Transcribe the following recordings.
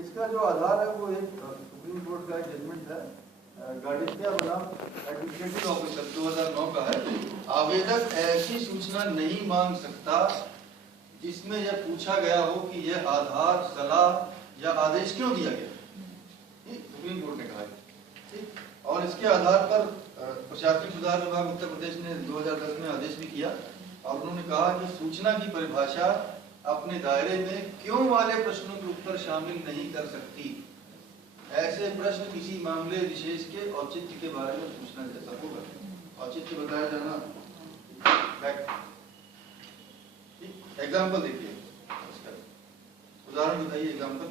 इसका जो आधार है वो एक सुप्रीम कोर्ट का जजमेंट है, गार्डिया बनाम एडमिनिस्ट्रेटिव ऑफिसर 2009 का है। आवेदक ऐसी सूचना नहीं मांग सकता जिसमें यह पूछा गया हो कि यह आधार, सलाह या आदेश क्यों दिया गया। सुप्रीम कोर्ट ने कहा है, ठीक। और इसके आधार पर प्रशासनिक सुधार विभाग उत्तर प्रदेश ने 2010 में आदेश भी किया और उन्होंने कहा कि सूचना की परिभाषा अपने दायरे में क्यों वाले प्रश्नों के उत्तर शामिल नहीं कर सकती। ऐसे प्रश्न किसी मामले विशेष के औचित्य के बारे में पूछना जैसा होगा। औचित्य बताया जाना, एग्जाम्पल देखिए, उदाहरण बताइए, एग्जाम्पल।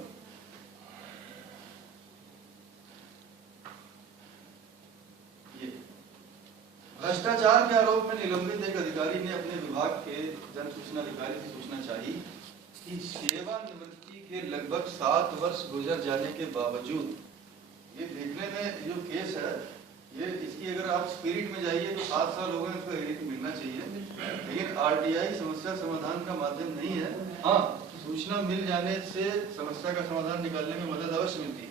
ये भ्रष्टाचार के आरोप में निलंबित एक अधिकारी ने अपने विभाग के जन सूचना अधिकारी से सूचना चाहिए कि सेवानिवृत्ति के लगभग 7 वर्ष गुजर जाने के बावजूद, ये देखने में जो केस है, ये इसकी अगर आप स्पिरिट में जाइए तो 7 साल हो गए, इसको हेरिट मिलना चाहिए, लेकिन आरटीआई समस्या समाधान का माध्यम नहीं है। हाँ, सूचना मिल जाने से समस्या का समाधान निकालने में मदद अवश्य मिलती है।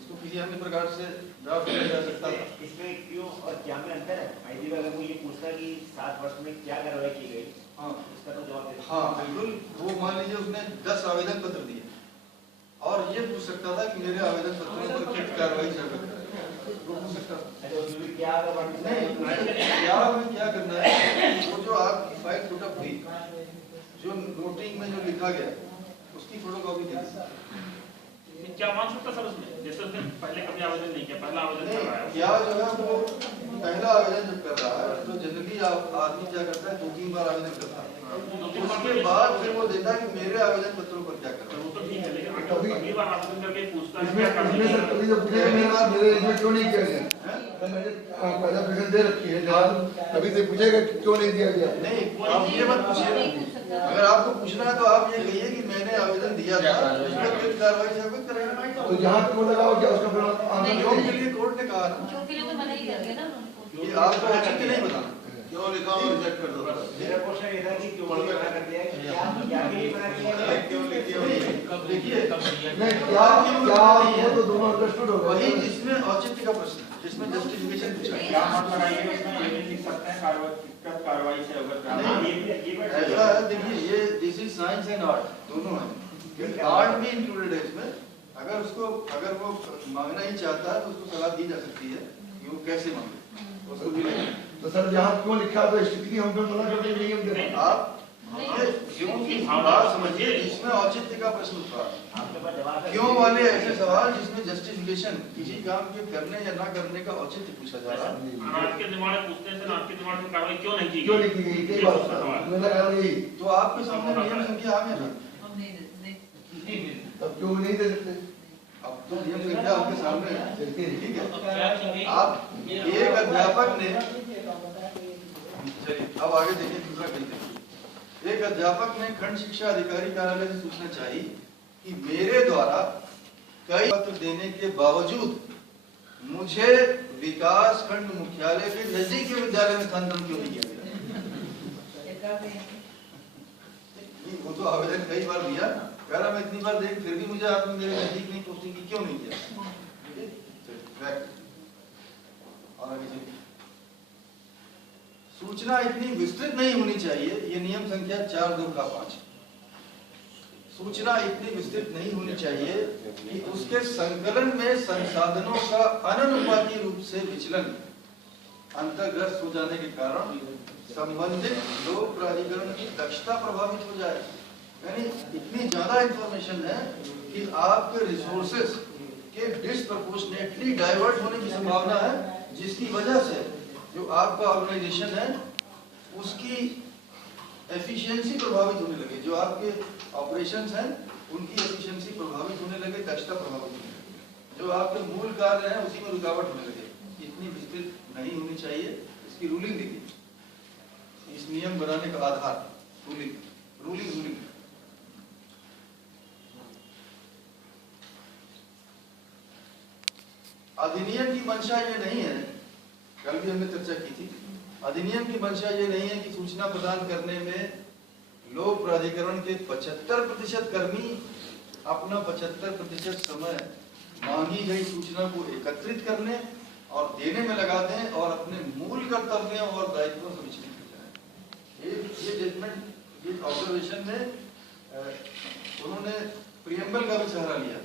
इसको किसी अन्य प्रकार से ड्राफ्ट किया जा सकता है। इसमें क्यों और क्या में अंतर है? आईजी अगर वो ये पूछता कि 7 वर्ष में क्या कार्रवाई की गई, हाँ, इसका तो जवाब दे। हाँ बिल्कुल। वो मान लीजिए उसने 10 आवेदन पत्र दिए और ये पूछ सकता था कि मेरे आवेदन पत्रों पर क्या कार्रवाई चल रही है, वो पूछ सकता था। नहीं, क्या करना है, वो जो आपकी फाइल पुटअप हुई, जो नोटिंग में जो लिखा गया उसकी फोटोकॉपी दे। क्या मान सकता सर उसमें, जैसे उसने पहले कभी आवेदन नहीं किया, पहला आवेदन कर रहा है, क्या जो है वो पहला आवेदन जब कर रहा है तो जनरली आदमी क्या करता है, 2-3 बार आवेदन करता है, उसके बाद फिर वो देता है कि मेरे आवेदन पत्रों पर क्या कर रहा है। वो तो ठीक है, लेकिन अगली बार आवेदन करके पूछता है इसमें कभी जब पूछेगा मेरे बात मेरे इसमें क्यों नहीं किया गया, मैंने पहला प्रेजेंट दे रखी है जवाब, अभी से पूछेगा कि क्यों नहीं दिया गया। नहीं, आप ये मत पूछिए। अगर आपको पूछना है तो आप ये कहिए कि मैंने आवेदन दिया था, उसमें कोई कार्रवाई से कोई करेगा। तो जहाँ पे वो लगाओ क्या उसका फिर आंदोलन के लिए कोर्ट ने कहा ना कि आपको औचित्य नहीं बताना, क्यों लिखा हो रिजेक्ट कर दो। मेरा क्वेश्चन ये था कि क्यों मना कर दिया है, क्या के लिए मना किया है, क्यों देखिए क्या वो तो दोनों अंडरस्टूड हो वही जिसमें औचित्य का प्रश्न है, जिसमें जस्टिफिकेशन पूछा है। क्या मतलब है, ये इसमें ये भी लिख सकते हैं कार्रवाई से अवगत। ऐसा है, देखिए ये this is science and art, दोनों है। आर्ट भी इंक्लूडेड है इसमें। अगर वो मांगना ही चाहता है तो उसको सलाह दी जा सकती है कि वो कैसे मांगे, उसको भी नहीं। तो सर जहाँ क्यों लिखा है तो स्थिति हम पे मना करते नहीं हम देते। आप क्यों की बात समझिए, जिसमें औचित्य का प्रश्न था, क्यों वाले ऐसे सवाल जिसमें जस्टिफिकेशन किसी काम के करने या ना करने का औचित्य पूछा जा रहा है। आपके दिमाग में पूछते हैं सर, आपके दिमाग में कार्रवाई क्यों नहीं की क्यों नहीं की गई, कई बार मेरा कहना यही। तो आपके सामने नियम संख्या आ गया ना, तब क्यों नहीं दे सकते। अब तो नियम संख्या आपके सामने है, ठीक है। आप एक अध्यापक ने, चलिए अब आगे देखिए, दूसरा केस देखिए। एक अध्यापक ने खंड शिक्षा अधिकारी कार्यालय से सूचना चाहिए कि मेरे द्वारा कई पत्र देने के बावजूद मुझे विकास खंड मुख्यालय के नजदीक के विद्यालय में स्थानांतरण क्यों नहीं किया गया। वो तो आवेदन कई बार दिया, कह रहा मैं इतनी बार देख फिर भी मुझे आपने मेरे नजदीक नहीं पोस्टिंग की, क्यों नहीं किया। और आगे चलिए। सूचना इतनी विस्तृत नहीं होनी चाहिए, ये नियम संख्या 42 सूचना इतनी विस्तृत नहीं होनी चाहिए कि उसके संकलन में संसाधनों का अनुपाती रूप से विचलन अंतर्ग्रस्त हो जाने के कारण संबंधित लोक प्राधिकरण की दक्षता प्रभावित हो जाए। यानी इतनी ज्यादा इंफॉर्मेशन है कि आपके रिसोर्सेस के डिस्प्रपोर्शनेटली डाइवर्ट होने की संभावना है, जिसकी वजह से जो आपका ऑर्गेनाइजेशन है उसकी एफिशिएंसी प्रभावित होने लगे, जो आपके ऑपरेशंस हैं उनकी एफिशिएंसी प्रभावित होने लगे, दक्षता प्रभावित होने लगे, जो आपके मूल कार्य हैं उसी में रुकावट होने लगे। इतनी विस्तृत नहीं होनी चाहिए। इसकी रूलिंग देखिए, इस नियम बनाने का आधार रूलिंग अधिनियम की मंशा ये नहीं है, कल भी हमने चर्चा की थी, अधिनियम की मंशा ये नहीं है कि सूचना प्रदान करने में लोक प्राधिकरण के 75% कर्मी अपना 75% समय मांगी गई सूचना को एकत्रित करने और देने में लगा दें और अपने मूल कर्तव्यों और दायित्वों से विचलित हो जाए। ये जजमेंट, ये ऑब्जर्वेशन में उन्होंने प्रियम्बल का भी सहारा लिया।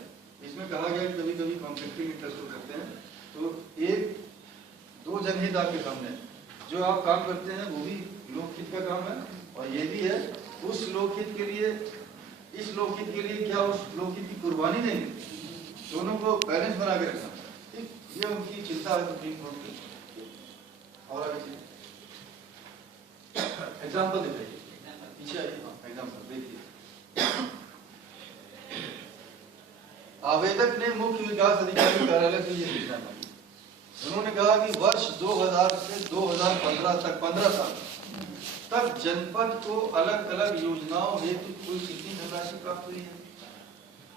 इसमें कहा गया कि कभी कभी कॉन्फ्लिक्टिंग इंटरेस्ट हो सकते हैं, तो एक दो जनहित आपके सामने, जो आप काम करते हैं वो भी लोकहित का काम है और ये भी है। उस लोकहित के लिए, इस लोकहित के लिए क्या उस लोकहित की कुर्बानी देंगे, दोनों को बैलेंस बना के रखना, ठीक, ये उनकी चिंता है सुप्रीम कोर्ट की। और आगे एग्जाम्पल दिखाइए, पीछे आइए, एग्जाम्पल देखिए। आवेदक ने मुख्य विकास अधिकारी कार्यालय से ये सूचना मांगी। उन्होंने कहा कि वर्ष 2000 से 2015 तक 15 साल तक जनपद को अलग अलग योजनाओं हेतु कुल कितनी धनराशि प्राप्त हुई है,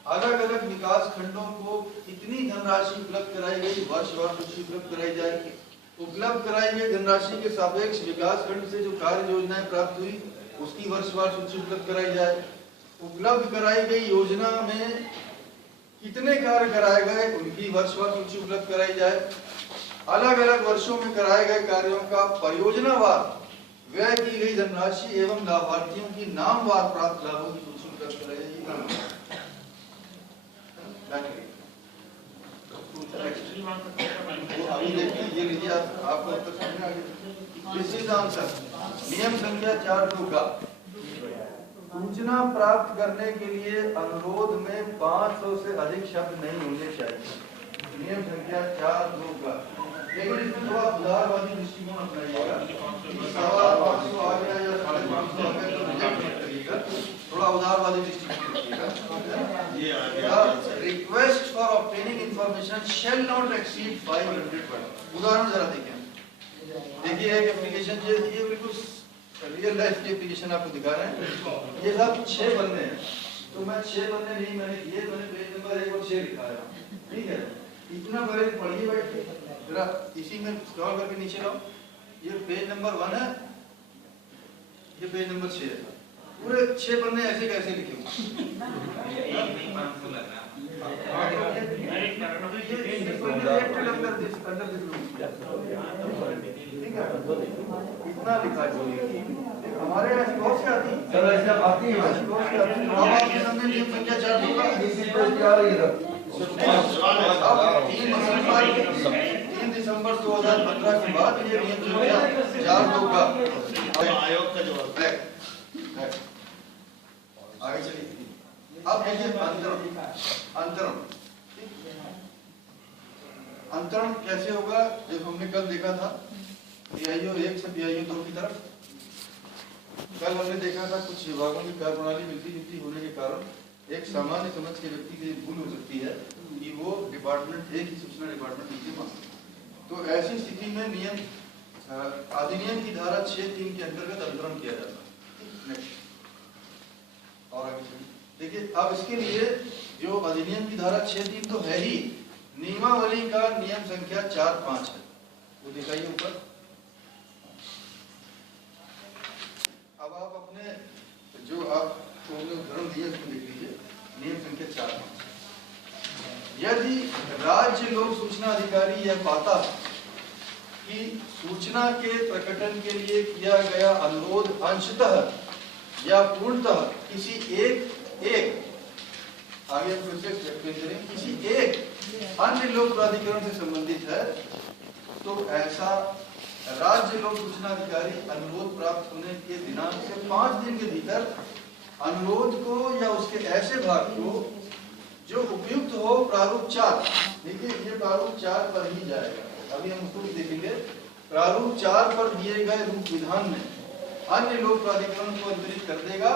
अलग अलग विकास खंडों को कितनी धनराशि उपलब्ध कराई गई, वर्षवार सूची उपलब्ध कराई जाएगी। उपलब्ध कराई गई धनराशि के सापेक्ष विकास खंड से जो कार्य योजनाएं प्राप्त हुई उसकी वर्षवार सूची उपलब्ध कराई जाए। उपलब्ध कराई गई योजना में कितने कार्य कराए गए उनकी वर्षवार सूची उपलब्ध कराई जाए। अलग अलग वर्षों में कराए गए कार्यों का परियोजनावार व्यय की गई धनराशि एवं लाभार्थियों की नामवार प्राप्त लाभों की सूची उपलब्ध कराई जाएगी। अभी देखिए, ये लीजिए, आपको उत्तर समझ में आ गया। This is answer. नियम संख्या 4(2) का सूचना प्राप्त करने के लिए अनुरोध में 500 से अधिक शब्द नहीं होने चाहिए। नियम संख्या 4(2) का, लेकिन इसमें थोड़ा उदारवादी दृष्टिकोण अपनाइएगा। 550 आ गया या 550 आ गया तो रिजेक्ट मत करिएगा, थोड़ा उदारवादी दृष्टिकोण रखिएगा। Request for obtaining information shall not exceed 500 word. उदाहरण जरा देखिए, एक एप्लीकेशन, ये बिल्कुल रियल लाइफ की एप्लीकेशन आपको दिखा रहे हैं। ये सब 6 पन्ने हैं, तो मैं 6 पन्ने नहीं मैंने किए, मैंने पेज नंबर 1 और 6 लिखा है, ठीक है। इतना बड़े पढ़िए बैठ के, जरा इसी में स्क्रॉल करके नीचे लाओ। ये पेज नंबर 1 है, ये पेज नंबर 6 है। पूरे 6 पन्ने ऐसे कैसे लिखे इतना लिखा है। हमारे ऐसी बहुत से आती है, ऐसे आती है, आपके सामने नियम संख्या 4(2) का 3 दिसंबर 2015 के बाद ये नियम संख्या 4(2) का आयोग का जवाब है। आगे चलिए, अब देखिए अंतरण कैसे होगा, जब हमने कल देखा था PIO 1 से PIO 2 की तरफ। कल हमने देखा था कुछ विभागों की कार्यप्रणाली मिलती जुलती होने के कारण एक सामान्य समझ के व्यक्ति की भूल हो सकती है कि वो डिपार्टमेंट एक ही सूचना डिपार्टमेंट नीचे मांगते। तो ऐसी स्थिति में नियम अधिनियम की धारा 6(3) के अंतर्गत अंतरण किया जाता है। नेक्स्ट, और आगे देखिए, अब इसके लिए जो अधिनियम की धारा 6(3) तो है ही, नियमावली का नियम संख्या 4(5) है, वो दिखाइए ऊपर। अब आप अपने जो आप उदाहरण दिए उसको देख लीजिए, नियम संख्या 4(5)। यदि राज्य लोक सूचना अधिकारी यह पाता कि सूचना के प्रकटन के लिए किया गया अनुरोध अंशतः या पूर्णतः किसी आगे किसी एक अन्य लोक प्राधिकरण से संबंधित है, तो ऐसा राज्य लोक सूचना अधिकारी अनुरोध प्राप्त होने के दिनांक से 5 दिन के भीतर अनुरोध को या उसके ऐसे भाग को जो उपयुक्त हो प्रारूप 4, देखिए ये प्रारूप 4 पर ही जाएगा, अभी हम उसको भी देखेंगे। प्रारूप 4 पर दिए गए रूप विधान में अन्य लोक प्राधिकरण को अंतरित कर देगा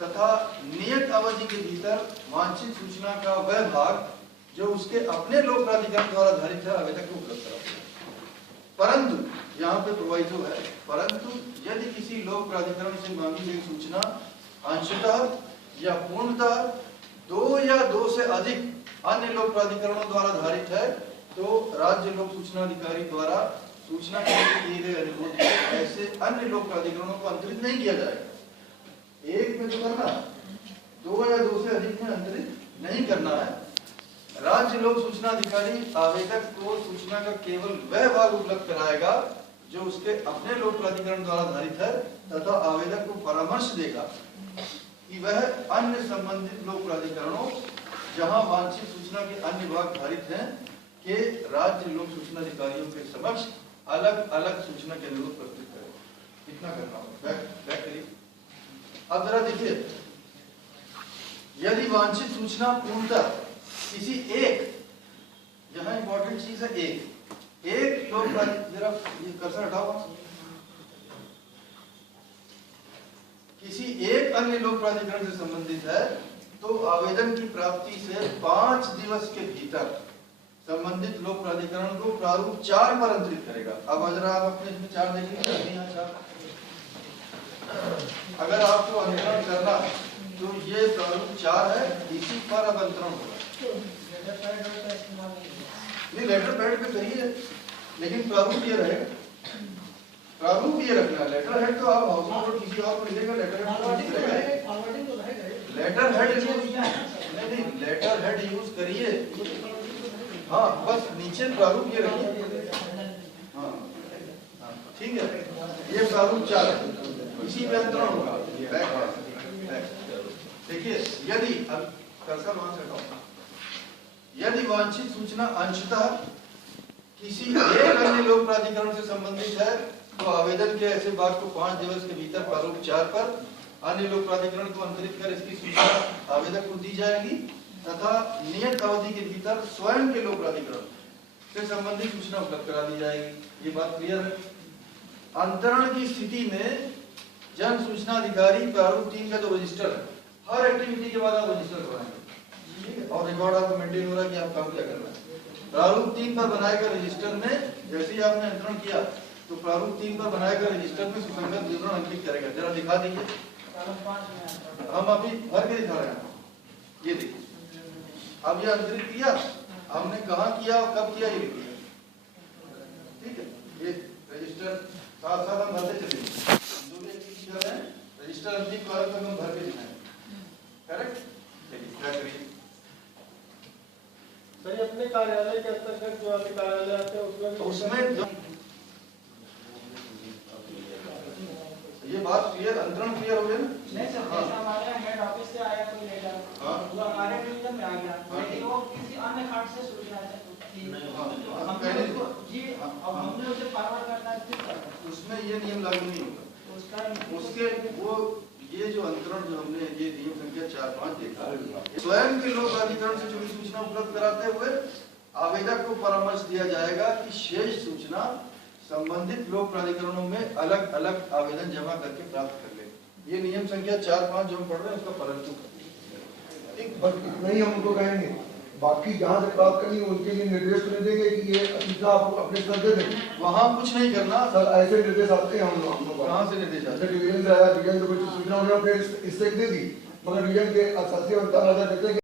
तथा नियत अवधि के भीतर वांछित सूचना का वह भाग जो उसके अपने लोक प्राधिकरण द्वारा धारित है आवेदक को उपलब्ध कराएगा। परंतु यहाँ पे प्रोवाइजो है, परंतु यदि किसी लोक प्राधिकरण से मांगी गई सूचना अंशतः या पूर्णतः 2 या 2 से अधिक अन्य लोक प्राधिकरणों द्वारा धारित है, तो राज्य लोक सूचना अधिकारी द्वारा सूचना के लिए किए गए अनुरोध ऐसे अन्य लोक प्राधिकरणों को अंतरित नहीं किया जाएगा। एक में तो करना, 2 या 2 से अधिक में अंतरित नहीं करना है। राज्य लोक सूचना अधिकारी आवेदक को सूचना का केवल वह भाग उपलब्ध कराएगा जो उसके अपने लोक प्राधिकरण द्वारा धारित है तथा आवेदक को परामर्श देगा कि वह अन्य संबंधित लोक प्राधिकरणों जहां वांछित सूचना के अन्य भाग धारित हैं के राज्य लोक सूचना अधिकारियों के समक्ष अलग अलग सूचना के अनुरोध प्रस्तुत करें। इतना करना होगा। बैक करिए। अब जरा देखिए, यदि वांछित सूचना पूर्णतः किसी एक, यहाँ इंपॉर्टेंट चीज है एक लोक जरा ये कर्सर हटाओ, किसी एक अन्य लोक प्राधिकरण से संबंधित है तो आवेदन की प्राप्ति से 5 दिवस के भीतर संबंधित लोक प्राधिकरण को प्रारूप 4 पर अंतरित करेगा। अब जरा आप अपने इसमें 4 देखेंगे, यहाँ 4। अगर आपको अंतरण करना तो ये प्रारूप 4 है, इसी पर अब अंतरण होगा। नहीं, लेटर पैड पे करिए, लेकिन प्रारूप ये रहेगा, प्रारूप ये रखना। लेटर हेड तो आप हाउसिंग बोर्ड किसी और को लिखेगा, लेटर हेड नहीं, लेटर हेड यूज करिए। हाँ, बस नीचे प्रारूप ये रखिए। हाँ, ठीक है, ये प्रारूप 4 है, इसी पे अंतरण होगा। देखिए, यदि अब कर्सर वहां से हटाओ, यदि वांछित सूचना अंशतः किसी एक अन्य लोक प्राधिकरण से संबंधित है तो आवेदन के ऐसे भाग को 5 दिवस के भीतर प्रारूप 4 पर अन्य लोक प्राधिकरण को अंतरित कर इसकी सूचना आवेदक को दी जाएगी तथा नियत अवधि के भीतर स्वयं के लोक प्राधिकरण से संबंधित सूचना उपलब्ध करा दी जाएगी। ये बात क्लियर है। अंतरण की स्थिति में जन सूचना अधिकारी प्रारूप 3 का जो रजिस्टर है, हर एक्टिविटी के बाद आप रजिस्टर कराएंगे, ठीक है, और रिकॉर्ड आपको मेंटेन हो रहा है कि आप काम क्या कर रहे हैं। प्रारूप 3 पर बनाए गए रजिस्टर में जैसे ही आपने अंतरण किया तो प्रारूप 3 पर बनाए गए रजिस्टर में सुसंगत विवरण अंकित करेगा। जरा दिखा दीजिए, हम अभी भर के दिखा रहे हैं। ये देखिए, अब ये अंतरित किया, हमने कहाँ किया और कब किया ये लिखिए, ठीक है। ये रजिस्टर साथ साथ हम भरते चलेंगे, जो भी एक्टिविटी कर रहे हैं रजिस्टर अंतिम प्रारूप तक हम भर के दिखाएंगे। करेक्ट? चलिए क्या करिए सर, अपने कार्यालय के अंतर्गत जो अभी कार्यालय आते हैं उसमें जो ये बात क्लियर, अंतरण क्लियर हो गया ना? नहीं सर, जैसे हमारे हेड ऑफिस से आया कोई लेटर, वो हमारे डिवीजन में आ गया, लेकिन वो किसी अन्य खंड से सूचना है हमने उसको जी, अब हमने उसे फॉरवर्ड करना है, उसमें ये नियम लागू नहीं होगा। उसके वो ये जो अंतरण जो हमने ये नियम संख्या 4-5 देखा, स्वयं के लोक प्राधिकरण से जुड़ी सूचना उपलब्ध कराते हुए आवेदक को परामर्श दिया जाएगा कि शेष सूचना संबंधित लोक प्राधिकरणों में अलग अलग आवेदन जमा करके प्राप्त कर ले। ये नियम संख्या 4-5 जो हम पढ़ रहे हैं उसका पालन करें। एक बस इतना ही हम उनको कहेंगे, बाकी जहाँ से प्राप्त करनी उनके लिए निर्देश तो नहीं देंगे कि ये अतीसा आप अपने स्तर दे दें। वहाँ कुछ नहीं करना सर, ऐसे निर्देश आते हैं हम लोग। कहाँ से निर्देश आते हैं? डिवीजन से आया, डिवीजन से कुछ सूचना उन्होंने अपने इससे दे दी, मगर डिवीजन के 80-85 देते हैं